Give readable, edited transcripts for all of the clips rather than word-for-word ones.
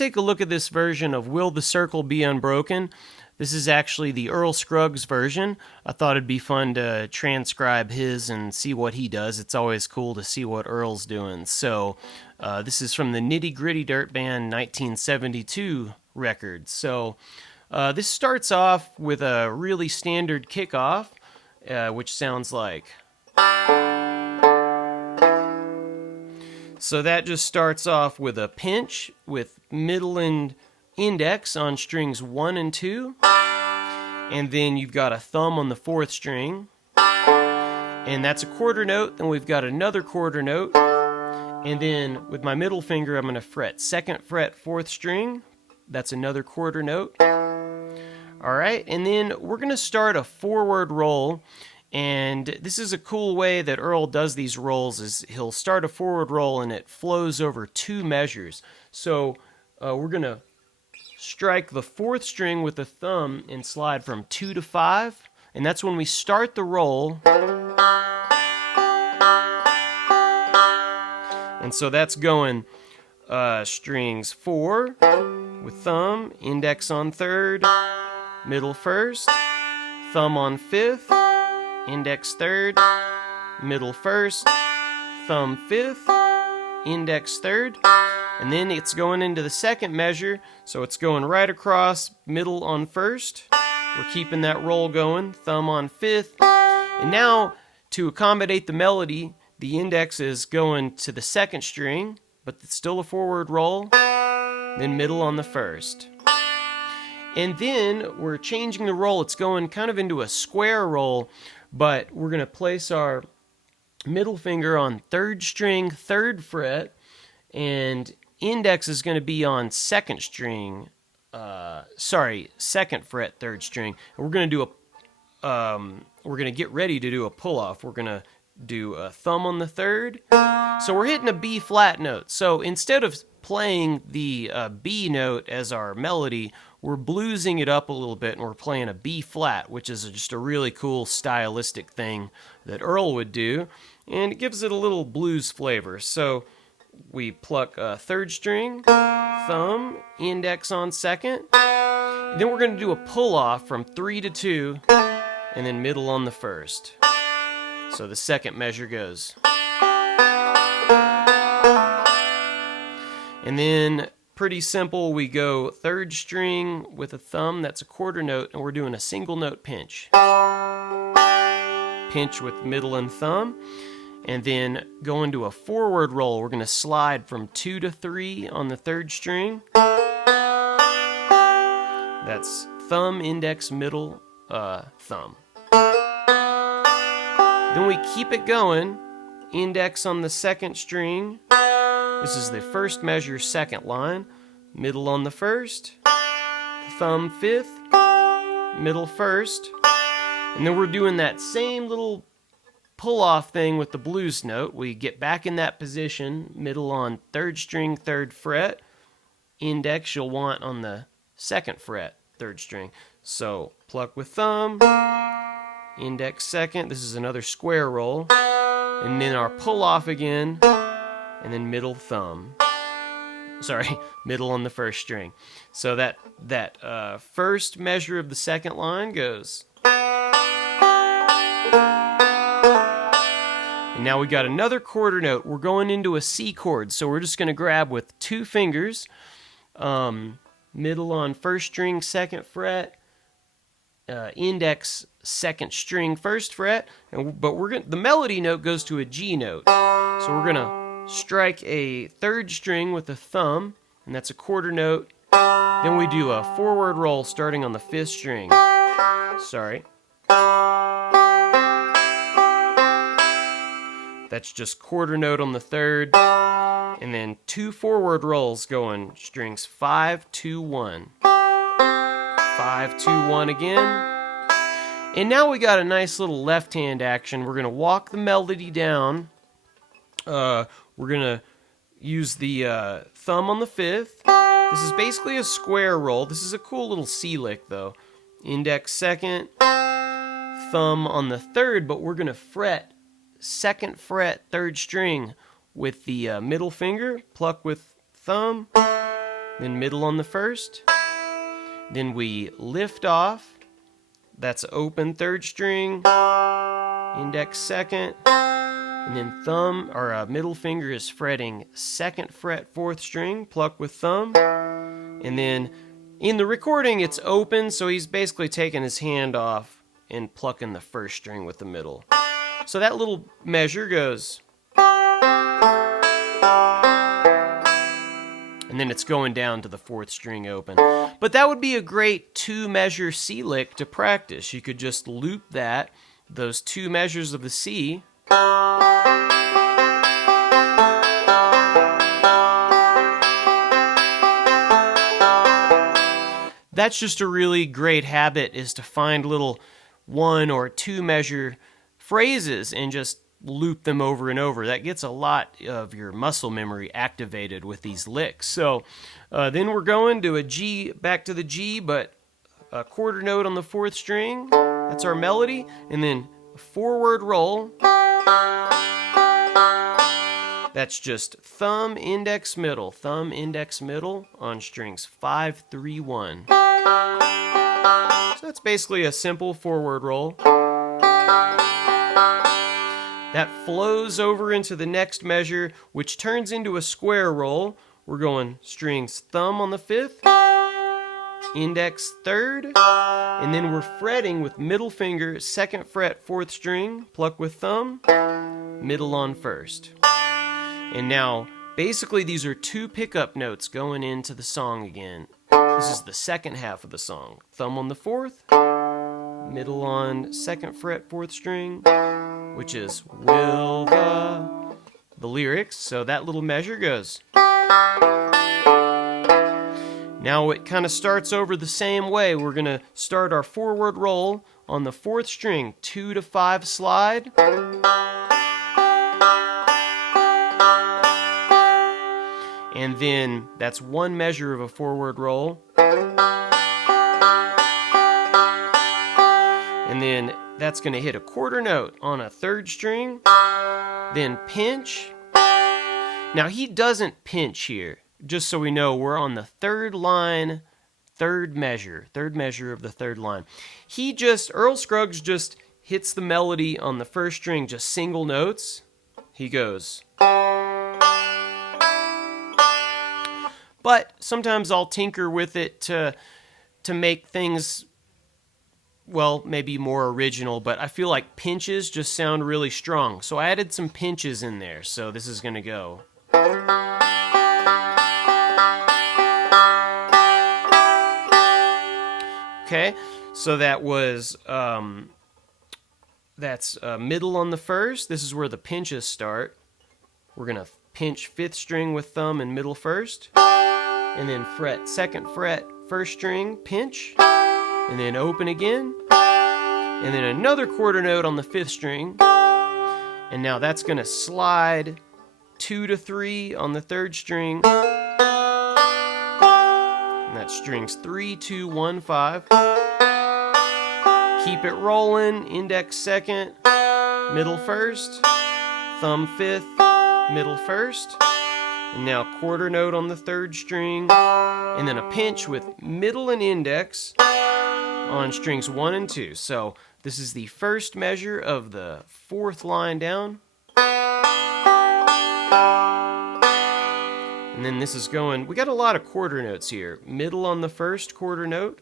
take a look at this version of Will the Circle Be Unbroken. This is actually the Earl Scruggs version. I thought it'd be fun to transcribe his and see what he does. It's always cool to see what Earl's doing. So this is from the Nitty Gritty Dirt Band 1972 record. So this starts off with a really standard kickoff, which sounds like... So that just starts off with a pinch with middle and index on strings 1 and 2, and then you've got a thumb on the 4th string, and that's a quarter note. Then we've got another quarter note, and then with my middle finger I'm going to fret 2nd fret 4th string. That's another quarter note. Alright, and then we're going to start a forward roll. And this is a cool way that Earl does these rolls, is he'll start a forward roll and it flows over 2 measures. So we're going to strike the 4th string with the thumb and slide from 2 to 5. And that's when we start the roll. And so that's going strings 4 with thumb, index on 3rd, middle 1st, thumb on 5th, index 3rd, middle 1st, thumb 5th, index 3rd, and then it's going into the 2nd measure, so it's going right across, middle on 1st. We're keeping that roll going, thumb on 5th, and now to accommodate the melody, the index is going to the 2nd string, but it's still a forward roll, then middle on the 1st. And then we're changing the roll. It's going kind of into a square roll, but we're going to place our middle finger on 3rd string, 3rd fret, and index is going to be on 2nd string, 2nd fret, 3rd string. And we're going to do we're going to get ready to do a pull-off. We're going to do a thumb on the 3rd. So we're hitting a B flat note. So instead of playing the B note as our melody, we're bluesing it up a little bit and we're playing a B flat, which is just a really cool stylistic thing that Earl would do, and it gives it a little blues flavor. So we pluck a 3rd string, thumb, index on 2nd, and then we're going to do a pull off from 3 to 2, and then middle on the 1st. So the 2nd measure goes. And then pretty simple, we go 3rd string with a thumb, that's a quarter note, and we're doing a single note pinch. Pinch with middle and thumb, and then go into a forward roll. We're going to slide from 2 to 3 on the 3rd string. That's thumb, index, middle, thumb. Then we keep it going, index on the 2nd string. This is the 1st measure, 2nd line, middle on the 1st, thumb 5th, middle 1st, and then we're doing that same little pull-off thing with the blues note. We get back in that position, middle on 3rd string, 3rd fret, index you'll want on the 2nd fret, 3rd string. So pluck with thumb, index 2nd, this is another square roll, and then our pull-off again, and then middle thumb. Sorry, middle on the 1st string. So that 1st measure of the 2nd line goes. And now we got another quarter note. We're going into a C chord, so we're just going to grab with 2 fingers, middle on 1st string, 2nd fret, index 2nd string, 1st fret, but the melody note goes to a G note. So we're going to strike a 3rd string with a thumb, and that's a quarter note. Then we do a forward roll starting on the 5th string. Sorry. That's just quarter note on the 3rd, and then 2 forward rolls going strings 5, 2, 1. 5, 2, 1 again. And now we got a nice little left hand action. We're going to walk the melody down. We're going to use the thumb on the 5th. This is basically a square roll. This is a cool little C lick, though. Index 2nd, thumb on the 3rd, but we're going to fret 2nd fret, 3rd string with the middle finger, pluck with thumb, then middle on the first, then we lift off, that's open third string, index second, and then thumb or middle finger is fretting second fret fourth string, pluck with thumb, and then in the recording it's open, so he's basically taking his hand off and plucking the first string with the middle. So that little measure goes, and then it's going down to the fourth string open. But that would be a great 2-measure C lick to practice. You could just loop that, those 2 measures of the C. That's just a really great habit, is to find little 1 or 2 measure phrases and just loop them over and over. That gets a lot of your muscle memory activated with these licks. So then we're going to a G, back to the G, but a quarter note on the fourth string. That's our melody. And then a forward roll. That's just thumb, index, middle on strings 5, 3, 1. So that's basically a simple forward roll. That flows over into the next measure, which turns into a square roll. We're going strings thumb on the fifth, index third, and then we're fretting with middle finger, second fret, fourth string, pluck with thumb, middle on first. And now, basically these are 2 pickup notes going into the song again. This is the second half of the song. Thumb on the fourth, middle on second fret, fourth string, which is will the lyrics. So that little measure goes. Now it kind of starts over the same way. We're going to start our forward roll on the fourth string, 2 to 5 slide. And then that's 1 measure of a forward roll. And then that's going to hit a quarter note on a third string, then pinch. Now he doesn't pinch here, just so we know we're on the third line, third measure of the third line. Earl Scruggs just hits the melody on the first string, just single notes. He goes. But sometimes I'll tinker with it to make things, well, maybe more original, but I feel like pinches just sound really strong. So I added some pinches in there. So this is going to go. Okay, so that was, that's middle on the first. This is where the pinches start. We're going to pinch fifth string with thumb and middle first. And then fret second fret, first string, pinch. And then open again. And then another quarter note on the fifth string. And now that's going to slide 2 to 3 on the third string. And that's strings 3, 2, 1, 5. Keep it rolling, index second, middle first, thumb fifth, middle first. And now quarter note on the third string. And then a pinch with middle and index on strings 1 and 2. So this is the first measure of the fourth line down. And then this is going, we got a lot of quarter notes here. Middle on the first quarter note,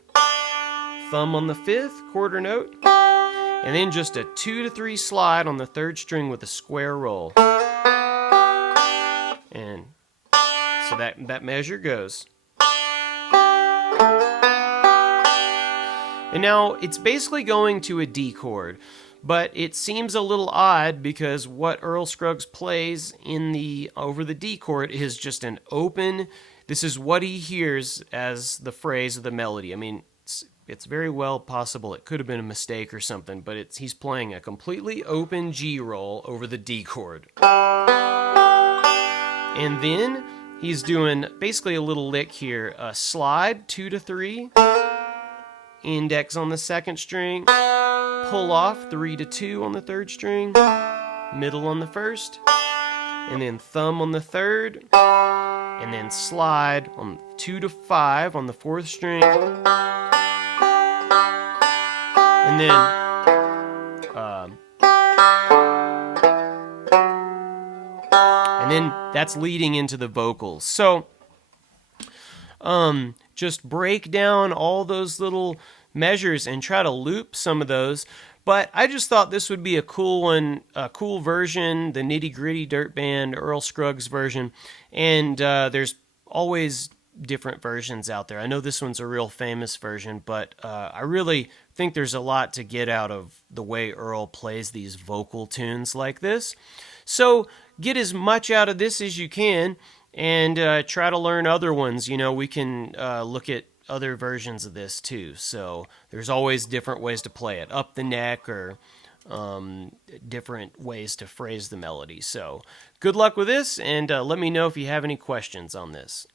thumb on the fifth quarter note, and then just a 2 to 3 slide on the third string with a square roll. And so that measure goes. And now it's basically going to a D chord, but it seems a little odd because what Earl Scruggs plays over the D chord is just an open. This is what he hears as the phrase of the melody. I mean, it's very well possible it could have been a mistake or something, but he's playing a completely open G roll over the D chord. And then he's doing basically a little lick here. A slide, 2 to 3. Index on the second string. Pull off, 3 to 2 on the third string. Middle on the first. And then thumb on the third. and then slide on 2 to 5 on the 4th string, and then that's leading into the vocals. So just break down all those little measures and try to loop some of those. But I just thought this would be a cool one, a cool version, the Nitty Gritty Dirt Band Earl Scruggs version. And there's always different versions out there. I know this one's a real famous version, but I really think there's a lot to get out of the way Earl plays these vocal tunes like this. So get as much out of this as you can, and try to learn other ones. You know, we can look at other versions of this too. So there's always different ways to play it, up the neck or different ways to phrase the melody. So good luck with this, and let me know if you have any questions on this.